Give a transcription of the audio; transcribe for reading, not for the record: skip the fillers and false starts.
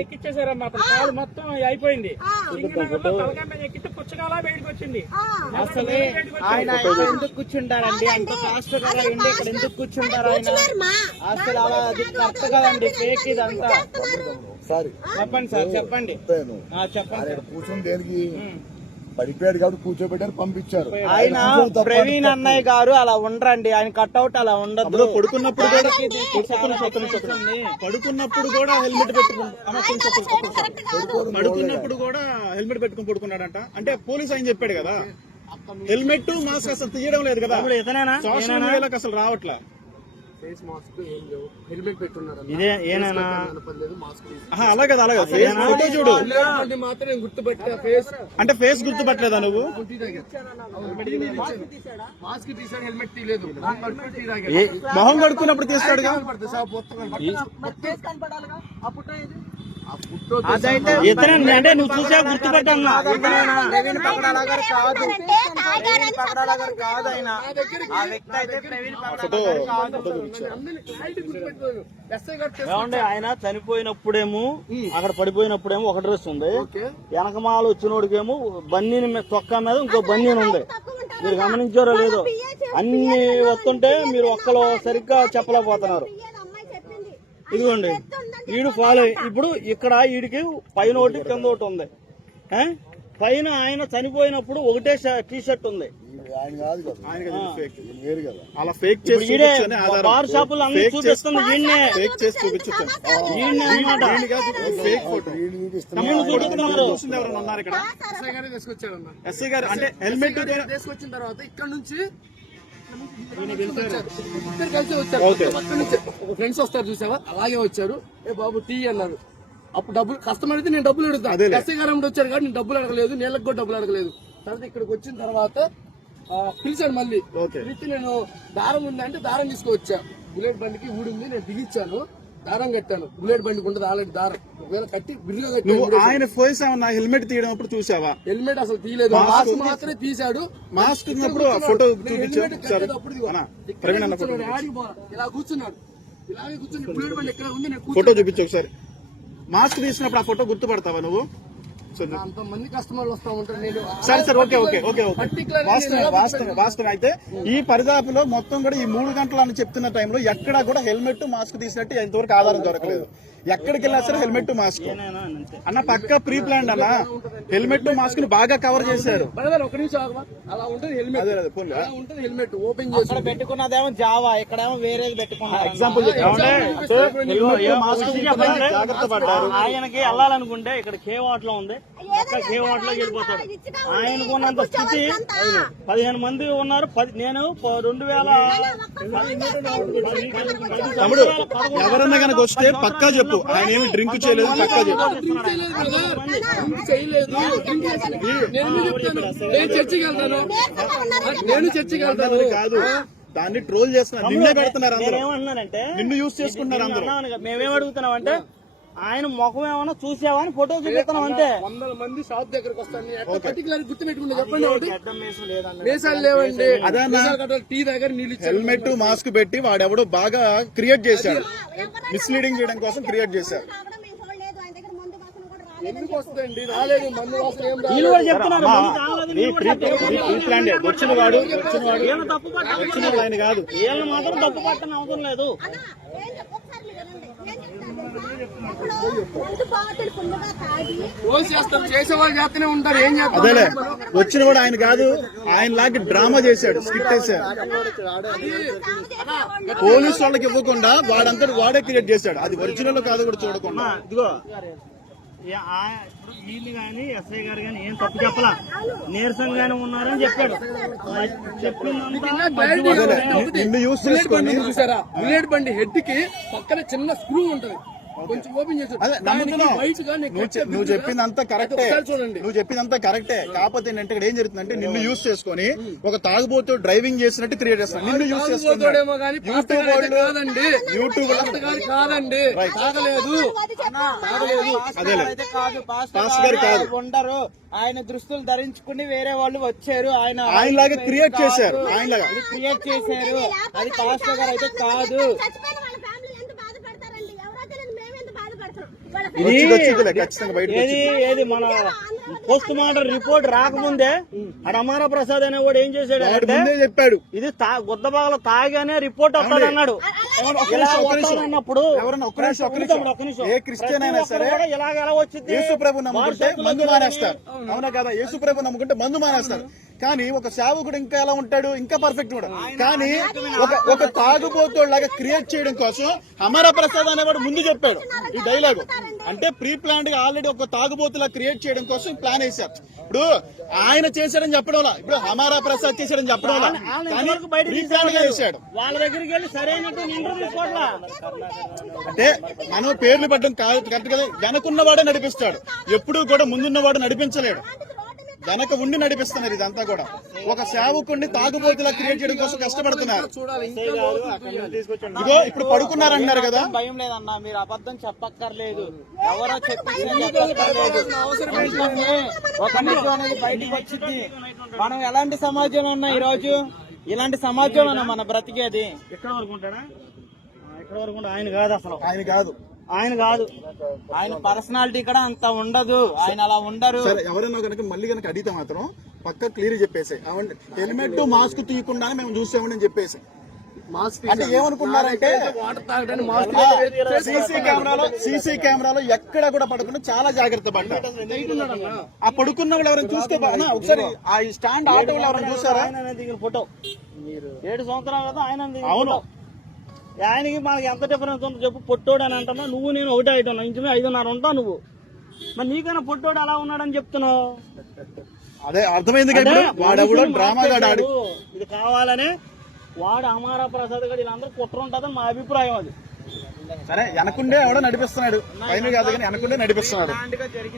ఎక్కిచ్చేసారమ్మా కాలు మొత్తం అయిపోయింది. ఎక్కితే పుచ్చకాల బయటకు వచ్చింది. అసలు ఆయన ఎందుకు కూర్చుంటారండి? అంత పాస్టర్ గారు ఇక్కడ ఎందుకు కూర్చుంటారు ఆయన? అసలు అలా అది కరెక్ట్ కదండి, ఫేక్ ఇదంతా. చెప్పండి సార్, చెప్పండి చెప్పండి. కూర్చొని దేనికి పడిపోయాడు కాబట్టి కూర్చోబెట్టారు, పంపించారు. ఆయన ప్రవీణ్ అన్నయ్య గారు అలా ఉండరండి, ఆయన కట్అవుట్ అలా ఉండదు. పడుకున్నప్పుడు కూడా హెల్మెట్ పెట్టుకుని పడుకున్నాడంట. అంటే పోలీస్ ఆయన చెప్పాడు కదా, హెల్మెట్ మాస్క్ అసలు తీయడం లేదు కదా, సోషల్ మీడియాలోకి అసలు రావట్లే. అలాగే ఫోటో చూడు. అంటే ఫేస్ గుర్తుపట్టలేదా నువ్వు? మొహం కడుక్కున్నప్పుడు తీస్తాడుగా. అంటే నువ్వు చూసా గుర్తుపెట్టన్నా? ప్రవీణ్ పగడాల గారు కాదు, కాదు ఆయన. ఆ వ్యక్తి అయితే ప్రవీణ్ పగడాల గారు కాదు. ఏమంటే ఆయన చనిపోయినప్పుడేమో అక్కడ పడిపోయినప్పుడేమో ఒక డ్రెస్ ఉంది, వెనకమాల వచ్చినోడికేమో బన్నీని తొక్క మీద ఇంకో బన్నీని ఉంది. మీరు గమనించారో లేదో? అన్ని వస్తుంటే మీరు ఒక్కలో సరిగ్గా చెప్పలేకపోతున్నారు. ఇదిగోండి ఈడు ఫాలో. ఇప్పుడు ఇక్కడ ఈడికి పైన ఒకటి కింద ఒకటి ఉంది. పైన ఆయన చనిపోయినప్పుడు ఒకటే టీ షర్ట్ ఉంది. అలా ఫేక్ బార్ షాపులు అన్ని చూపిస్తుంది ఈయన్నే అన్నమాట. ఉన్నారు ఇక్కడ ఎస్ఐ గారు. అంటే హెల్మెట్ తీసుకొచ్చిన తర్వాత ఇక్కడ నుంచి ఇద్దరు కలిసి వచ్చారు. ఫ్రెండ్స్ వస్తారు చూసావా, అలాగే వచ్చారు. ఏ బాబు టీ అన్నారు. అప్పుడు డబ్బులు కస్టమర్ అయితే నేను డబ్బులు అడుగుతాను. ఎస్ఐ గారు వచ్చారు కాబట్టి నేను డబ్బులు అడగలేదు, నీళ్ళకి కూడా డబ్బులు అడగలేదు. తర్వాత ఇక్కడికి వచ్చిన తర్వాత పిలిచాడు. మళ్ళీ పిలిచి నేను దారం ఉందంటే దారం తీసుకువచ్చా. బుల్లెట్ బండికి ఊడింది, నేను దిగిచ్చాను, దారం కట్టాను. బుల్లెట్ బండికి ఉంటుంది ఆల్రెడీ దారం, ఒకవేళ కట్టి బిల్లుగా కట్టాను. ఆయన ఫోర్స్ హెల్మెట్ తీయడం అప్పుడు చూసావా? హెల్మెట్ అసలు తీయలేదు, మాస్క్ మాత్రమే తీశాడు. మాస్క్ ఫోటో ఇలా కూర్చున్నాడు, ఇలాగే కూర్చుని బుల్లెట్ బండి ఎక్కడ ఉంది ఫోటో చూపించు ఒకసారి. మాస్క్ తీసినప్పుడు ఆ ఫోటో గుర్తుపడతావా నువ్వు? అంతమంది కస్టమర్లు వస్తా ఉంటారు. నేను సరే ఓకే వాస్తవం. అయితే ఈ పరిదాపులో మొత్తం కూడా ఈ 3 గంటలు అని చెప్తున్న టైంలో ఎక్కడా కూడా హెల్మెట్ మాస్క్ తీసినట్టు ఎంతవరకు ఆధారం దొరకలేదు. ఎక్కడికి వెళ్ళినా సరే హెల్మెట్ మాస్క్ అన్న పక్కా ప్రీ ప్లాన్ అన్న. హెల్మెట్ మాస్క్ ని బాగా కవర్ చేశారు. ఒక నిమిషం అలా ఉంటుంది హెల్మెట్ ఓపెన్ చేసి పెట్టుకున్నదేమో జావా, ఇక్కడేమో వేరేది పెట్టుకున్నారు. ఎగ్జాంపుల్ జాగ్రత్త పడ్డారు. ఆయనకి వెళ్ళాలనుకుంటే ఇక్కడ కేవాట్ లో ఉంది, కేవాట్ లో వెళ్ళిపోతాడు. ఆయనకు ఉన్నంత స్థితి 15 మంది ఉన్నారు. నేను 2000 తమ్ముడు ఎవరన్నా కనుక వస్తే పక్కా చెప్పు. ఆయన ఏమి డ్రింక్ చేయలేదు, పక్కా చెప్పు. నేను చర్చికి వెళ్తాను కాదు, దాన్ని ట్రోల్ చేస్తున్నారు, నిన్నే పెడుతున్నారు అందరూ. ఏమన్నానంటే నిన్ను యూజ్ చేసుకుంటున్నారు అందరూ. మేమేం అడుగుతున్నాం అంటే ఆయన ముఖం ఏమన్నా చూసావా అని ఫోటో చూపిస్తున్నాం అంతే. 100 మంది షాప్ దగ్గరకు వస్తాను. పర్టికులర్ గుర్తు పెట్టుకుంటే చెప్పండి. మీసాలు లేవండి, టీ దగ్గర నీళ్ళు. హెల్మెట్ మాస్క్ పెట్టి వాడెవడో బాగా క్రియేట్ చేశాడు, మిస్లీడింగ్ చేయడం కోసం క్రియేట్ చేశారు. ఎందుకు వస్తుందండి? రాలేదు, మందు వాసన ఏం వీళ్ళు కూడా చెప్తున్నారు వచ్చిన వాడు ఆయన కాదు. వీళ్ళు మాత్రం తప్పు పట్టని అవసరం లేదు. చేసేవాళ్ళు చేస్తూనే ఉంటారు. ఏం చేస్తారు? అదేలే, వచ్చిన వాడు ఆయన కాదు, ఆయన లాగా డ్రామా చేశాడు, స్కిట్ వేశాడు. పోలీసు వాళ్ళకి ఇవ్వకుండా వాడంతా వాడే క్రియేట్ చేశాడు. అది ఒరిజినల్ కాదు కూడా చూడకుండా. ఇదిగో వీళ్ళు గాని ఎస్ఐ గారు గాని ఏం తప్పు చెప్పలా, నీరసంగానే ఉన్నారని చెప్పాడు. నిన్ను యూజ్ చేసుకొని చూసారా? బుల్లెట్ బండి హెడ్ కి పక్కన చిన్న స్క్రూ ఉంటది, కొంచెం ఓపెన్ చేసి. నువ్వు చెప్పిందంతా కరెక్టే, నువ్వు చెప్పిందంతా కరెక్టే. కాకపోతే ఏంటంటే ఇక్కడ ఏం జరుగుతుందంటే నిన్ను యూజ్ చేసుకొని ఒక తాగుబోతు డ్రైవింగ్ చేసినట్టు క్రియేట్ చేస్తాను. నిన్ను యూజ్ చేసుకుంటాడేమో కానీ యూట్యూబ్ కాదండి, తాగలేదు. ఉండరు, ఆయన దుస్తులు ధరించుకుని వేరే వాళ్ళు వచ్చారు, ఆయనలాగా క్రియేట్ చేశారు. క్రియేట్ చేశారు. అది పాస్టర్ గారు అయితే కాదు. వచ్చిదిలే ఖచ్చితంగా బయటకు ఏది ఏది మన పోస్ట్ మార్టం రిపోర్ట్ రాకముందే అక్కడ అమారా ప్రసాద్ అనేవాడు ఏం చేశాడు ముందే చెప్పాడు. ఇది గుద్దబాగలో తాగానే రిపోర్ట్ వస్తాడు అన్నాడు. అన్నప్పుడు ఎవరన్నా ఒక్క నిమిషం. ఏ క్రిస్టియన్ అయినా సరే ఇలాగ ఎలా వచ్చింది? యేసు ప్రభు నమ్ముకుంటే మందు మానేస్తారు, అవునా కదా? యేసు ప్రభు నమ్ముకుంటే మందు మానేస్తారు. కానీ ఒక సేవకుడు ఇంకా ఎలా ఉంటాడు? ఇంకా పర్ఫెక్ట్ కూడా. కానీ ఒక తాగుబోతులాగా క్రియేట్ చేయడం కోసం అమరా ప్రసాద్ అనేవాడు ముందు చెప్పాడు ఈ డైలాగు. అంటే ప్రీ ప్లాన్ గా ఆల్రెడీ ఒక తాగుబోతులా క్రియేట్ చేయడం కోసం ప్లాన్ వేశారు. ఇప్పుడు ఆయన చేశాడని చెప్పడం, ఇప్పుడు హమారా ప్రసాద్ చేశాడని చెప్పడం, కానీ ప్రీ ప్లాన్ గా చేశాడు. వాళ్ళ దగ్గరికి వెళ్ళి సరైనట్టు నిండు తీసుకోవట్లా. అంటే మనం పేర్లు పడ్డం కాదు కరెక్ట్ కదా. వెనకున్నవాడే నడిపిస్తాడు, ఎప్పుడూ కూడా ముందున్నవాడు నడిపించలేడు. వెనక ఉండి నడిపిస్తున్నారు. ఇదంతా కూడా ఒక సేవకుడిని తాగుబోతులా క్రియేట్ చేయడం కోసం కష్టపడుతున్నారు. ఇదిగో ఇప్పుడు పడుకున్నారన్నారు కదా. భయం లేదన్నా, మీరు అబద్ధం చెప్పక్కర్లేదు, ఎవరో చెప్పక్కర్లేదు. ఒక నిజం అనేది బయటికి వచ్చింది. మనం ఎలాంటి సమాజంలో ఉన్నా ఈ రోజు, ఇలాంటి సమాజంలో మన బ్రతికేది. ఎక్కడ వరకు ఉంటాడా? ఎక్కడ వరకు ఉంటాడు? ఆయన కాదు అసలు, ఆయన కాదు. ఆయన పర్సనాలిటీ కూడా అంత ఉండదు, ఆయన అలా ఉండరు. సరే, ఎవరైనా కనుక మళ్ళీ కనుక అడిగితే మాత్రం పక్క క్లియర్ చెప్పేసి, హెల్మెట్ మాస్క్ తీయకుండా మేము చూసామని చెప్పేసి. అంటే ఏమనుకున్నారంటే సీసీ కెమెరాలో ఎక్కడ కూడా పడకుండా చాలా జాగ్రత్త పడ్డారు. ఆ పడుకున్న వాళ్ళు ఎవరైనా చూస్తే ఒకసారి ఆ స్టాండ్ ఆటో వాళ్ళు ఎవరైనా చూసారా? దిగిన ఫోటో 7 సంవత్సరాలు కదా ఆయన. అవును, ఆయనకి మనకి ఎంత డిఫరెన్స్ ఉందో చెప్పు. పొట్టోడు అని అంటున్నా నువ్వు, నేను ఒకటే అవుతున్నా, ఇంచుమే 5.5 ఉంటావు నువ్వు. మరి నీకైనా పొట్టోడు అలా ఉన్నాడని చెప్తున్నావు. అదే అర్థమైంది కదా. వాడెవడో డ్రామా ఆడు, ఇది కావాలనే వాడు అమారా ప్రసాద్ గారు వీళ్ళందరూ కుట్ర ఉంటుందని మా అభిప్రాయం. అది సరే, వెనకుండే ఎవడో నడిపిస్తున్నాడు, పైన కాదు కానీ వెనకుండే నడిపిస్తున్నాడు.